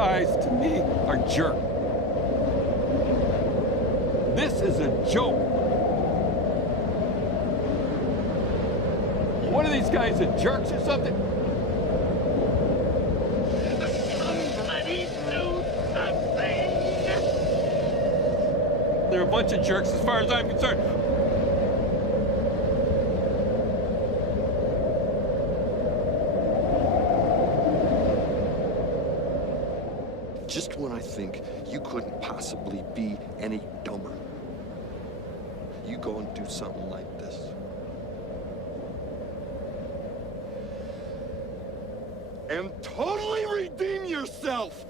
guys, to me, are jerks. This is a joke. What are these guys, jerks or something? Somebody do something! They're a bunch of jerks as far as I'm concerned. Just when I think you couldn't possibly be any dumber, you go and do something like this. And totally redeem yourself!